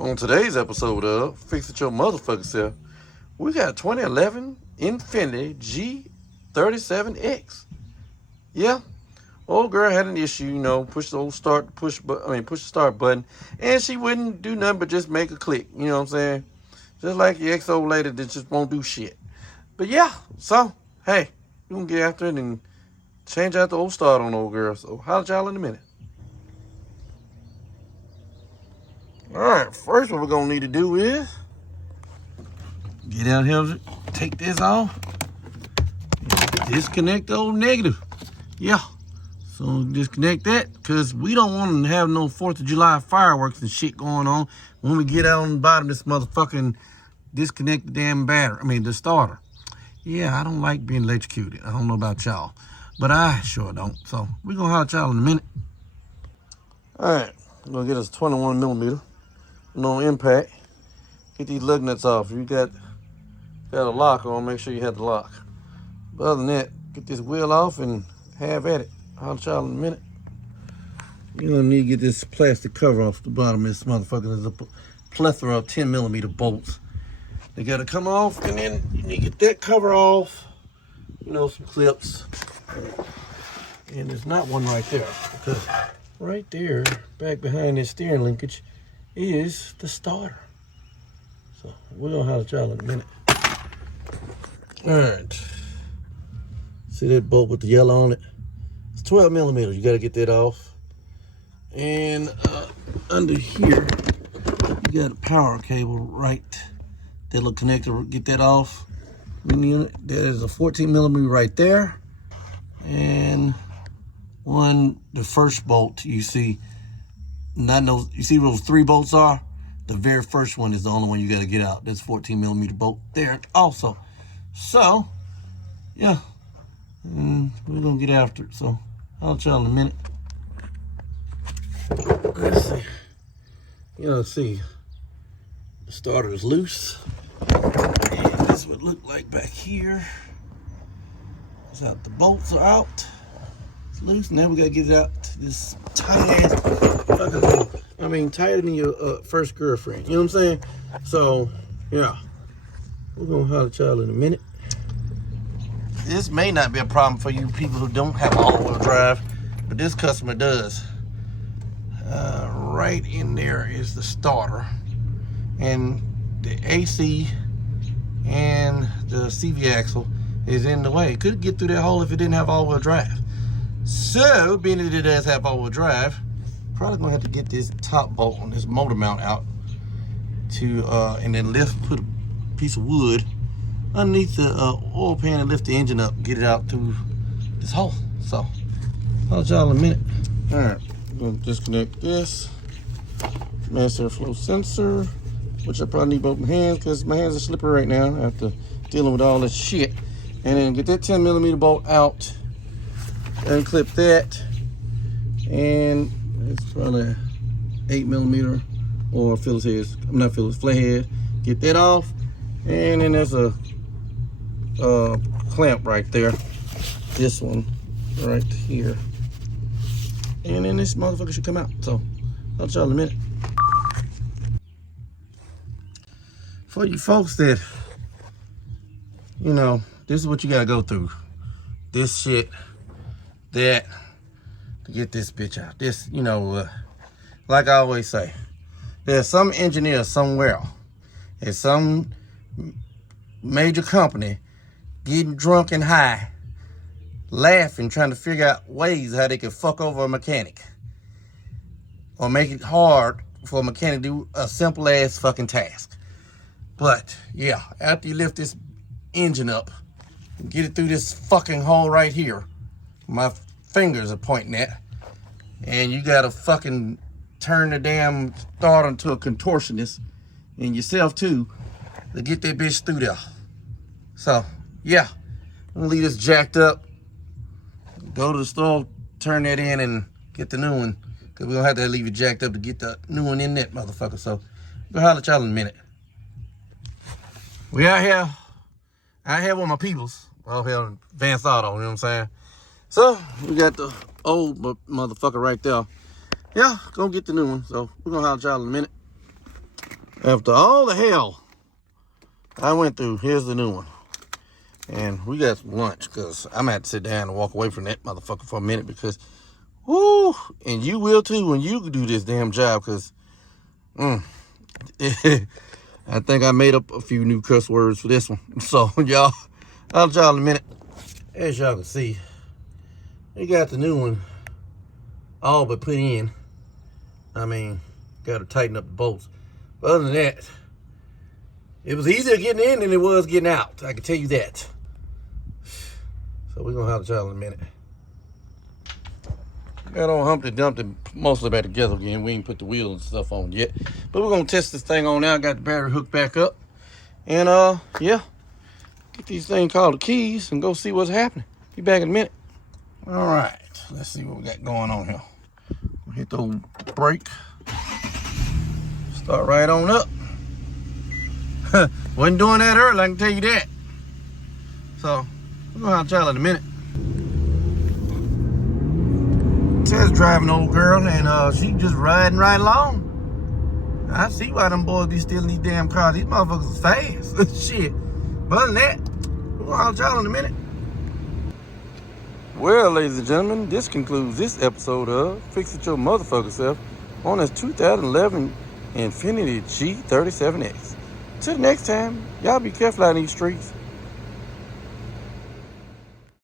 On today's episode of Fix It Your Motherfucker Self, we got 2011 Infiniti G37x. Yeah, old girl had an issue, push the old push the start button, and she wouldn't do nothing but just make a click. You know what I'm saying? Just like your ex-old lady that just won't do shit. But yeah, so hey, we gonna get after it and change out the old start on old girl. So holla at y'all in a minute. Alright, first what we're going to need to do is get out here, take this off, disconnect the old negative. Yeah, so disconnect that because we don't want to have no 4th of July fireworks and shit going on when we get out on the bottom of this motherfucking disconnect the damn the starter. Yeah, I don't like being electrocuted. I don't know about y'all, but I sure don't. So we're going to holler at y'all in a minute. Alright, we're going to get us 21 millimeter. No impact. Get these lug nuts off. If you got a lock on, make sure you have the lock. But other than that, get this wheel off and have at it. I'll try in a minute. You're gonna need to get this plastic cover off the bottom of this motherfucker. There's a plethora of 10 millimeter bolts. They gotta come off, and then you need to get that cover off. Some clips. And there's not one right there, because right there, back behind this steering linkage, is the starter. So we're gonna have to try in a minute. Alright. See that bolt with the yellow on it? It's 12 millimeters. You gotta get that off. And under here, you got a power cable right. That little connector, get that off. There's a 14 millimeter right there. And the first bolt you see. You see where those 3 bolts are? The very first one is the only one you got to get out. That's 14 millimeter bolt there also. So, yeah. And we're going to get after it. So, I'll tell you in a minute. Let's see. See. The starter is loose. And this would look like back here. It's out. The bolts are out. Loose. Now we gotta get it out to this tight ass fucking tighter than your first girlfriend. You know what I'm saying? So yeah, we're gonna holler at y'all in a minute. This may not be a problem for you people who don't have all-wheel drive, but this customer does. Right in there is the starter, and the AC and the CV axle is in the way. It could get through that hole if it didn't have all-wheel drive. So, being that it does have all-wheel drive, probably gonna have to get this top bolt on this motor mount out and then put a piece of wood underneath the oil pan and lift the engine up, get it out through this hole. So, I'll tell y'all in a minute. All right, I'm gonna disconnect this mass airflow sensor, which I probably need both my hands because my hands are slippery right now after dealing with all this shit. And then get that 10 millimeter bolt out. Unclip that, and it's probably 8 millimeter or flathead. Get that off, and then there's a clamp right there. This one right here, and then this motherfucker should come out. So I'll tell you in a minute. For you folks that this is what you gotta go through. This shit. That to get this bitch out. This, like I always say, there's some engineer somewhere at some major company getting drunk and high, laughing, trying to figure out ways how they can fuck over a mechanic or make it hard for a mechanic to do a simple ass fucking task. But yeah, after you lift this engine up and get it through this fucking hole right here, my fingers are pointing at, and you gotta fucking turn the damn starter into a contortionist and yourself too to get that bitch through there. So yeah, I'm gonna leave this jacked up, go to the store, turn that in, and get the new one, because we're gonna have to leave it jacked up to get the new one in that motherfucker. So we'll holler at y'all in a minute. We out here with my peoples out here in Vance Auto, you know what I'm saying? So, we got the old motherfucker right there. Yeah, gonna get the new one. So, we're gonna holler at y'all in a minute. After all the hell I went through, here's the new one. And we got some lunch because I'm going to have to sit down and walk away from that motherfucker for a minute because, whoo, and you will too when you do this damn job because, I think I made up a few new cuss words for this one. So, y'all, I'll tell y'all in a minute. As y'all can see, we got the new one all but put in. I mean, got to tighten up the bolts. But other than that, it was easier getting in than it was getting out. I can tell you that. So we're going to have to y'all in a minute. Got on Humpty Dumpty mostly back together again. We ain't put the wheel and stuff on yet. But we're going to test this thing on now. Got the battery hooked back up. And, yeah. Get these things called the keys and go see what's happening. Be back in a minute. All right. Let's see what we got going on here. We'll hit the old brake. Start right on up. Wasn't doing that early, I can tell you that. So, we're gonna have to try it in a minute. Ted's driving an old girl and she just riding right along. I see why them boys be stealing these damn cars. These motherfuckers is fast. Shit. But other than that, we're gonna have to try it in a minute. Well, ladies and gentlemen, this concludes this episode of Fix It Your Motherfucker Self on this 2011 Infiniti G37x. Till next time, y'all be careful out in these streets.